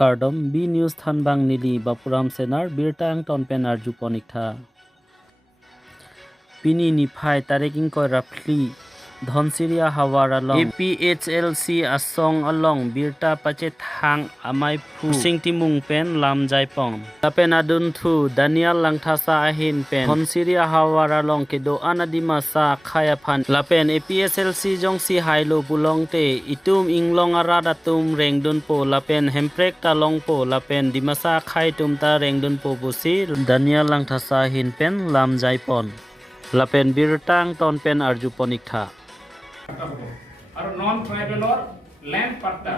Kardom B News Thanbang Nili Bapuram Senar Birtang Tonpen Arju Ponikta Pini Niphai Tareking Koi Rapli Dhonsiria Hawara Long APHLC Asong Along Birta Pache Thang Amai Phu Singtimung Pen Lam Jai Pong Tapen Adun Thu Daniel Langthasa Ahin Pen Dhonsiria Hawara Long Kedo Anadima Sa Khaya Phan Lapen APHLC Jong Si Hailo Bulong Te Itum Inglong Arada Tum Rengdun Po Lapen Hemprek Ta Long Po Lapen Dimasa Khai Tum Ta Rengdun Po Busi Daniel Langthasa Ahin Pen Lam Jai Pon Lapen Birtang Tonpen Arju Ponikta और non tribal और land पट्टा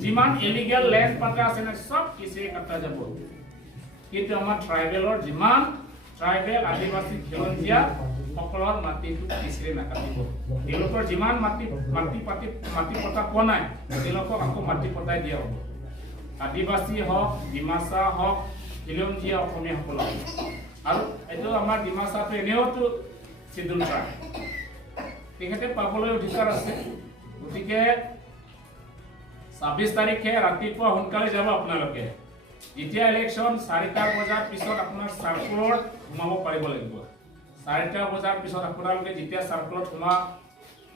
जिमान illegal land पट्टा से न सब किसी कट्टा जब किंतु हमार ट्राइबल और जिमान ट्राइबल आदिवासी खिलंजिया সকলৰ মাটি কিসৰে না কাটিব এলোকৰ जिमान মাটি পটা কোনাই এলোকক আকো মাটি পটাই দিয়া হ'ব আদিবাসী হক ডিমাসা হক খিলঞ্জিয়া অসমীয়া সকল আৰু এটো আমাৰ ডিমাসাটো এনেওটো সিদ্ধুল ট্ৰাইব তেখেতে পাবলৈ অধিকাৰ আছে গতিকে 26 তাৰিখে ৰাতিপুৱা সোনকালে যাব আপোনালোকে যেতিয়া ইলেকশ্যন 4টা বজাৰ পিছত আপোনাৰ সাৰ্কুলাৰ সোমাব পাৰিব লাগিব 4টা বজাৰ পিছত আপোনালোকে যেতিয়া সাৰ্কুলাৰ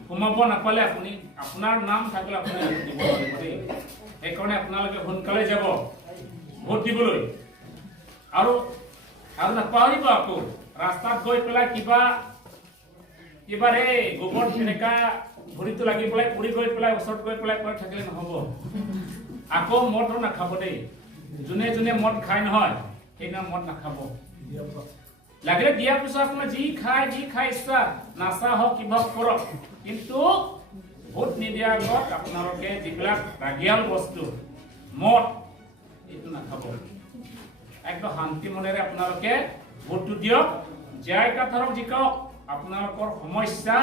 সোমাব নাপালে আপুনি আপোনাৰ নাম থাকিলে আপুনি দিব লাগিব দেই এইকাৰণে আপোনালোকে সোনকালে যাব ভোট দিবলৈ আৰু নাপাহৰিব আকৌ ৰাস্তাত গৈ পেলাই কিবাৰে গোবৰ এনেকা ভৰিটো লাগি পেলাই পুৰি গৈ পেলাই ওচৰত গৈ পেলাই পৰে থাকিলে নহব আকৌ মদও নাখাব দেই যোনে যোনে মদ খায় নহয় সেইনা মদ নাখাব লাগিলে দিয়া পিছত আপোনাৰ যি খায় ইচ্ছা নাচা হওক কিবা কৰক কিন্তু ভোট নিদিয়াৰ আগত আপোনালোকে যিবিলাক ৰাগিয়াল বস্তু মদ এইটো নাখাব একদম শান্তি মনেৰে আপোনালোকে ভোটটো দিয়ক জয় কাথাৰক জিকাওক আপোনালোকৰ সমস্যা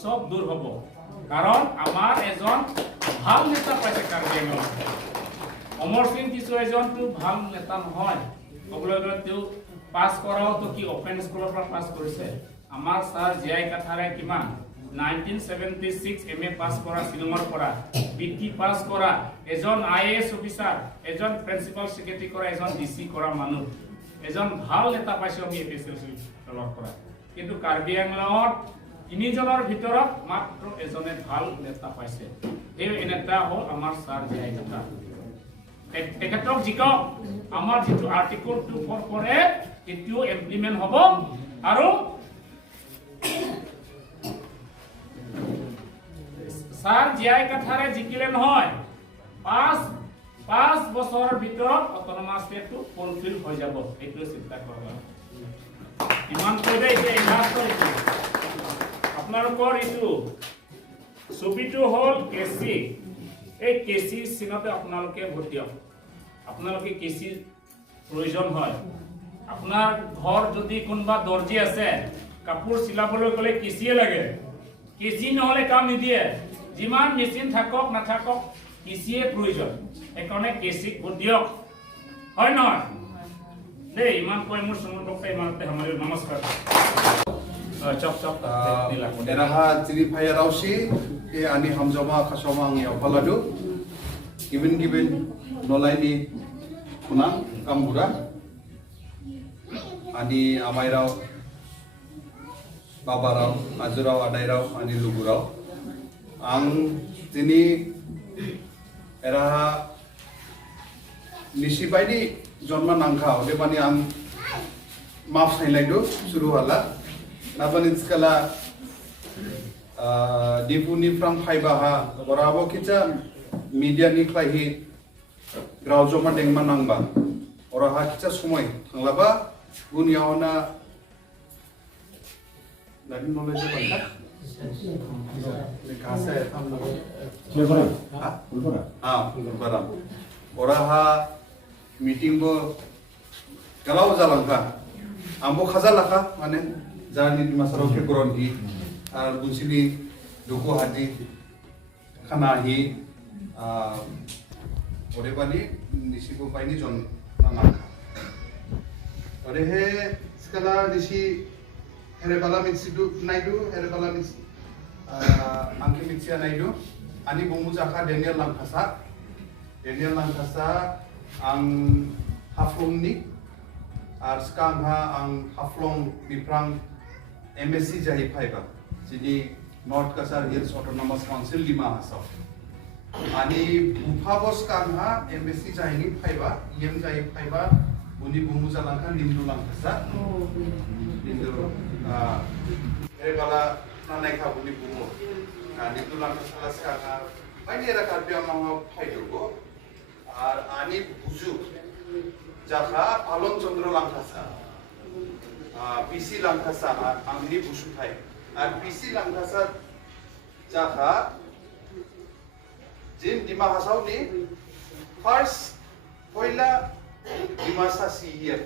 সব দূৰ হ'ব কাৰণ আমাৰ এজন ভাল নেতা পাইছে কাৰ্বিআংলং অমৰ সিং কিছু এজনটো ভাল নেতা নহয় ক'বলৈ গ'লে তেওঁ পাছ কৰাও তো কি অপেন স্কুলৰ পৰা পাছ কৰিছে আমাৰ ছাৰ জয় কাথাৰে কিমান 1976 এমএ পাছ কৰা শিলঙৰ পৰা বিটি পাছ কৰা এজন আইএএস অফিচাৰ এজন প্ৰিন্সিপাল সেক্ৰেটাৰী কৰা এজন ডিসি কৰা মানুহ এজন ভাল নেতা পাইছে আমি এপিএছএলচি তলৰ পৰা কিন্তু কাৰ্বিআংলঙত তিনিজনৰ ভিতৰত মাত্ৰ এজনে ভাল নেতা পাইছে এই নেতা হ'ল আমাৰ ছাৰ জয় কাথা তেখেতক জিকক আমাৰ যেটো আৰ্টিকল 24 কৰে এটো ইমপ্লিমেন্ট হ'ব আৰু ছাৰ জয় কাথাৰে জিকিলে নহয় 5 বছৰৰ ভিতৰত অটোনমাস ষ্টেটটো ফুলফিল হৈ যাব এইটো চিন্তা কৰবা ইমান কইবে যে ইনভাস্টৰ আপোনালোকৰ ইটো ছবিটো হ'ল কেসি এই কেসি সিনতে আপোনালোকে ভোট দিয়ক আপোনালোকে কেসি প্ৰয়োজন হয় আপোনাৰ ঘৰ যদি কোনবা দৰ্জি আছে কাপোৰ চিলাবলৈ গলে কেসিয়ে লাগে কেসি নহলে কাম নিদিয়ে যিমান মেচিন থাকক নাথাকক কেসিয়ে প্ৰয়োজন একাৰণে কেসিক ভোট দিয়ক হয় নহয় দেই ইমান কৈ মোৰ সময় বক্তাই মানতে আমাৰ নমস্কাৰ চক এৰাহা চিৰিফাই ৰাউসি এ আনি হামজমা খাসমা আং ইয়াফালাদু গিবিন নলাইনি খুনা কামবুৰা আনি আমাইৰাও বাবাৰাও আজুৰাও আদাইৰাও আনি লুগুৰাও আং তিনি এৰাহা নিশিবাইনি জন্ম নাংখা অদেবানি আং মাফ সাইলাইদু শুরু हाला नाबानि स्काला दिपुनि फ्राम फाइबाहा बराबो किचा मीडिया नि क्लाहि ग्राउजमा देंगमा नांबा अराहा किचा समय थांलाबा बुनियावना लाइन नलेज बांका लेखासे फुलबरा अराहा मीटिंग बो गलाव जालांखा आंबो खाजा लाखा माने जानि मासाराव फेकरन हि आर बुसिनि दुखु हाति खाना हि ओरेबानि निसिबो पाइनि जन नामा ओरे हे स्काला निसि हेरेबाला मिसिदु नाइदु हेरेबाला मिस आंके मिसिया नाइदु ani bumbu jaka Daniel Langkasa आं हाफ्लंनि आरो सिगांहा आं हाफ्लं बिफ्रां MSc जाहै फायबा जिनि north Kasar hills अटोनमास council Dima Hasao आणि बुफाबो सिगांहा MSc जाहैनि फायबा जाहै फायबा उनि बुमु जालांखा निमदु लांखासा निमदु एबाला नानायखा उनि बुमु निमदु लांखासा सिगांहा बायदि रकार बेयाव फायदोगो आरो आनि बुजु जाखा पालन चंद्र लांखासा PC लांखासा आंनि बुसुथाय आरो PC लांखासा जाखा जिन डिमा हासावनि फार्स्ट पहिला डिमासा सीएम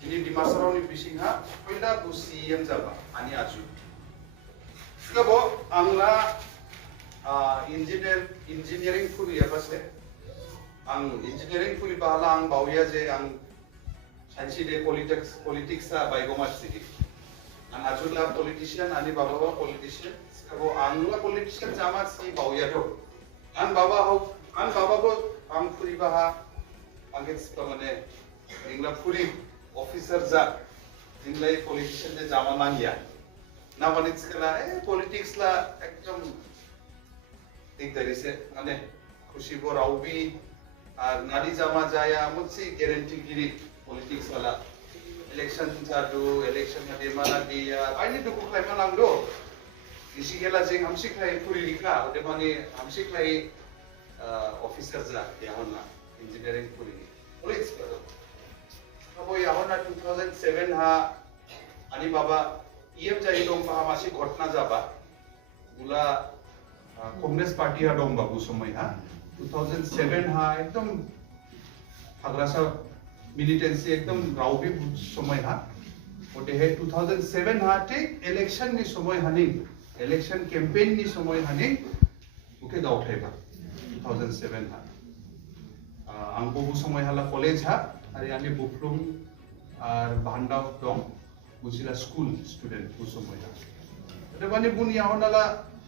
जिनि डिमासारावनि बिसिंहा पहिला सीएम जाबा आनि आजु सिगाबो आंला इंजीनियरिंग फुलिया बासे आं इंजीनियरिंग फुलि बाला आं बावया जे आं साइंस दे पॉलिटिक्स बायगोमा सिदि आं आजुला पॉलिटिशियन आनि बाबाबा पॉलिटिशियन सिगाबो आंला पॉलिटिशियन जामा सि बावया तो आं बाबाबो आं फुलि बाहा आंगे सिका माने इंला फुलि ऑफिसर जा जिंलाय पॉलिटिशियन दे जामा नांगिया ना माने सिकला पॉलिटिक्स ला एकदम एक तरह से माने खुशी बो राउबी और नाडी जमा जाया मुझसे गारंटी गिरी पॉलिटिक्स वाला इलेक्शन चालू इलेक्शन में देमाना दिया आइनी दुखु खाइमा नांगो इसी गेला जिंग हमसी खाइ पुरी लिखा ओदे माने हमसी खाइ ऑफिसर जा याहोना इंजीनियरिंग पुरी पुलिस करो अब याहोना 2007 हा आनी बाबा EM जाई दं पहा मासी घटना जाबा बुला कांग्रेस पार्टी हा दं बाबू समय हा 2007 हा एकदम हाग्रासा मिलिटेंसी एकदम राउबी समय हा ओते हे 2007 हा टे इलेक्शन नि समय हानि इलेक्शन कैंपेन नि समय हानि उके दाउथायबा 2007 हा आं बाबू समय हाला कॉलेज हा आरो आनि बुफ्लुं आर भान्डाव दं बुजिला स्कूल स्टूडेंट बु समय हा ओते माने बुनिया होनाला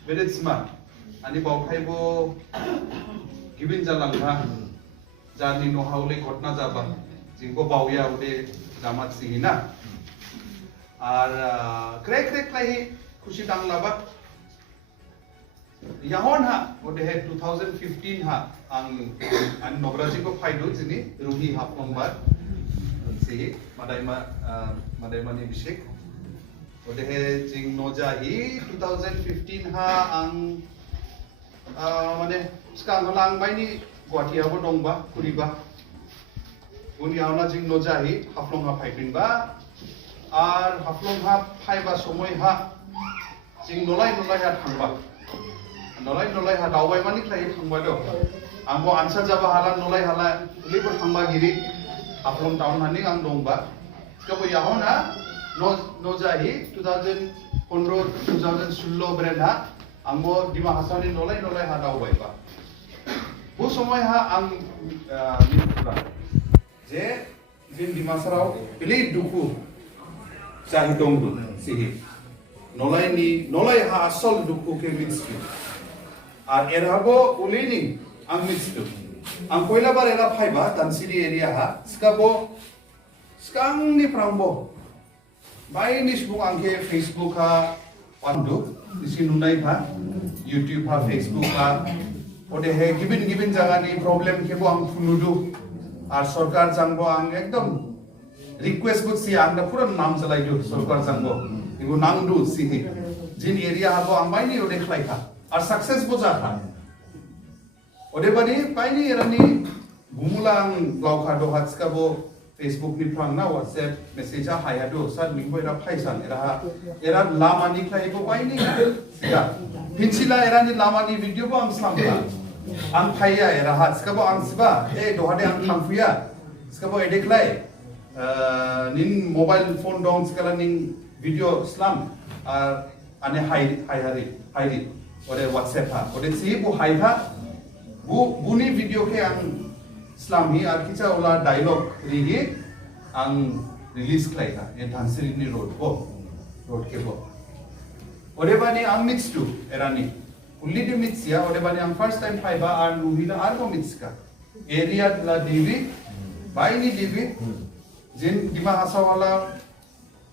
बेरेसमा आनि बावथायबो गिबिन जालांहा जानि नहाउले घटना जाबा जिंको बावया उदे जामात सिहिना आर क्रेक लाहि खुशी दांलाबा याहन हा उदे 2015 हा आं नगराजी को फायदो जिनि रुहि हाफंबा से मादायमानि बिशेक उदे जिं नजाहि 2015 हा आं माने सिगां लांबायनि गुवाहाटीयावबो दंबा फुरिबा उनियावना जिं नजाहि हाफ्लंहा फायफिनबा आर हाफ्लंहा फायबा समयहा जिं नलाय हा थांबा नलाय हा दावबायमानि खाय थांबा दो आंबो आनसार जाबा हाला नलाय हाला लेबो थांबा गिरि हाफ्लं टाउन हानि आं दंबा सिगाबो याहना नजाहि 2015 2016 ब्रेनहा आंबो डिमा हासावनि नलाय हा दावबायबा बु समय हा आं मिथिबा जे जिन डिमासाराव बिले दुखु जाहि दंबो सिहि नलाय हा आसल दुखु के मिथियो आर एरहाबो उलिनि आं मिथियो आं पहिला बार एरा फायबा दानसिरि एरिया हा सिगांनि फ्रांबो बायनि सुबुं आंखे फेसबुक हा वानदु इसी नुनाय हा YouTube हा फेसबुक हा ओदे हे गिबिन जागानि प्रॉब्लम केबो आं फुनुदु आर सरकार जांबो आं एकदम रिक्वेस्ट बुक सी आं पुरा नाम चलाइदु सरकार जांबो इगु नांदु सिहि जिन एरिया हाबो आं बायनि ओदे खलाइखा आर सक्सेस बो जाखा ओदे बानि बायनि एरानि बुमुला आं लावखा दो हासकाबो फेसबुक नि फ्रांना WhatsApp मेसेज आ हायादो सार निंबो एरा फाइसान एरा लामानि खायबो बायनि सिगा पिनसिला एरानि लामानि भिडिअ बो आं सामला आं फाइया एरा हासकाबो आं सिबा दहादे आं थांफुया सिकाबो एदेखलाय निन मोबाइल फोन दं सिकाला निन भिडिअ स्लाम आने हाइरि ओदे WhatsApp हा ओदे सि बु हाइहा बुनि भिडिअ के आं Islami arkicha ola dialogue rigi ang release klaika en Dhansiri road ke bo odebani ang mix tu erani ulli de mix ya odebani ang first time phaiba ar nuhila ar ko mix ka area la divi bai ni divi jin dima hasawala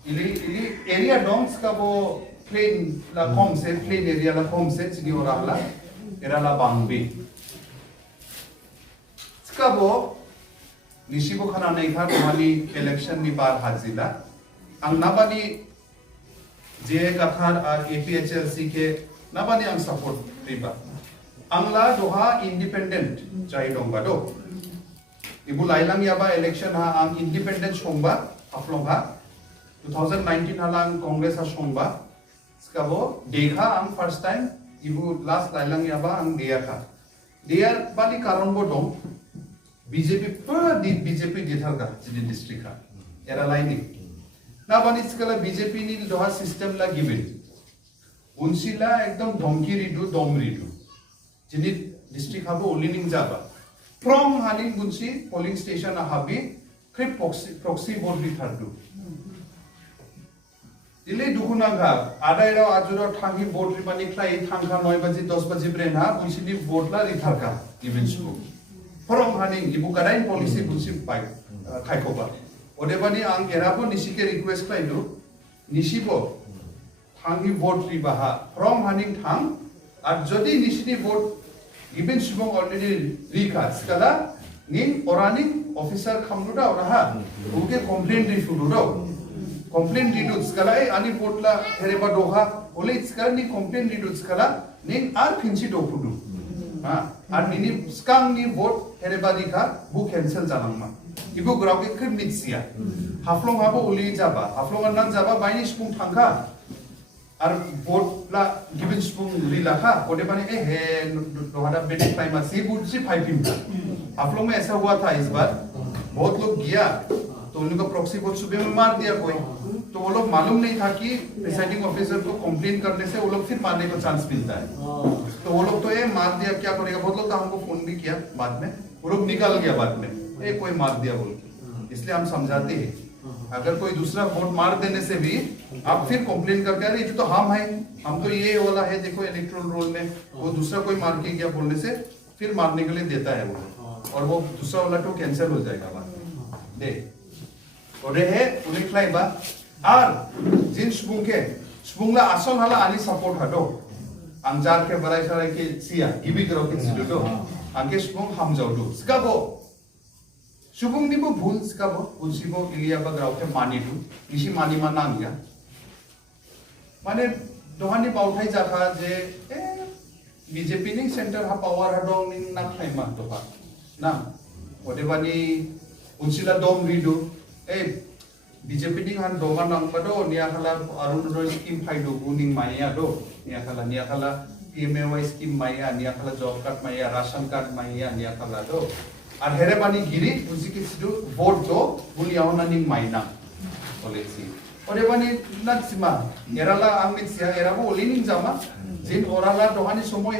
ili area dongs ka bo plain la kom se plain area la kom se chini ora la era la bangbi ska bo nishibo khana nei kha mali election ni bar hazila ang nabani je kathar ar APHLC ke nabani ang support riba angla doha independent chai dongba do ibu lailang yaba election ha ang independent songba aflong ha 2019 halang congress ha songba skabo dekha ang first time ibu last lailang yaba ang dia kha dia bali karon bo dong BJP pura di BJP dithar ka jidin district ha era lining na bani skala BJP ni doha system la given unsila ekdom dhomki ridu dom ridu jini district habo olining jaba from haning bunsi polling station habi krip proxy vote bi thardu ile dukuna ga adaira ajuro thangi vote ri pani klai thangkha 9 baji 10 baji brena bunsini vote la ri tharka events ko from haning ibu kadain policy bunsi pai khaikoba odebani ang erabo nisike request klaidu nishibo thangi vote ri baha from haning thang ar jodi nisini vote given subong already recast kala nin oraning officer khamluda oraha uke complaint ri shurudo complaint reduce kala ani vote la hereba doha ole skar ni complaint reduce kala nin ar finchi do pudu ha ar nini skang ni vote hereba dikha bu cancel janangma ibu grauke krip mitsia haflong habo uli jaba haflong nan jaba baini spung thangkha are vote লা given স্পুং রিলাখা ওদে माने हे दोहारा बेटे time से बुट से 5 team था आप लोग में ऐसा हुआ था इस बार बहुत लोग गया तो उनको प्रॉक्सी वोट सुबह में मार दिया कोई तो वो लोग मालूम नहीं था कि प्रिसाइडिंग ऑफिसर को कंप्लेन करने से वो लोग फिर मारने का चांस मिलता है तो वो लोग तो ये मार दिया क्या करेगा बहुत लोग तो हमको फोन भी किया बाद में वो लोग निकल गया बाद में ये कोई मार दिया बोल के इसलिए हम समझाते हैं अगर कोई दूसरा वोट मार देने से भी आप फिर कंप्लेन करके अरे ये तो हम है हम तो ये वाला है देखो इलेक्ट्रल रोल में वो दूसरा कोई मार के गया बोलने से फिर मारने के लिए देता है वो और वो दूसरा वाला तो कैंसिल हो जाएगा बात दे और है उन्हें क्लाइबा और जिन स्पुंगला आसन हाला आनी सपोर्ट हटो अंजार के बराई सराई के सिया गिबी करो के सिलुदो आंके स्पुंग हम जाओ दो स्काबो सुबुं निबो भूल स्काबो उनसिबो इलिया बग्राव के मानी दु इसी मानी मा नांगिया माने दोहानी बाउथाय जाखा जे बीजेपी नि सेंटर हा पावर हा दं नि ना खाइमा तोहा ना ओदेबानी उनसिला दम रिदु बीजेपी नि हान दोमा नांगबादो निया खाला अरुणोदय स्कीम फाइदो गुनिं माया दो निया खाला पीएमएवाई स्कीम माया निया खाला जॉब कार्ड माया राशन कार्ड माया निया खाला दो আর হেরে বানি গিরি বুঝি কিছু ভোট তো বুলিয়াও না নিং মাইনা বলেছি ওরে বানি নাকসিমা এরালা আমিছিয়া এরাবো ওলিনিং জামা জিন ওরালা দোহানি সময়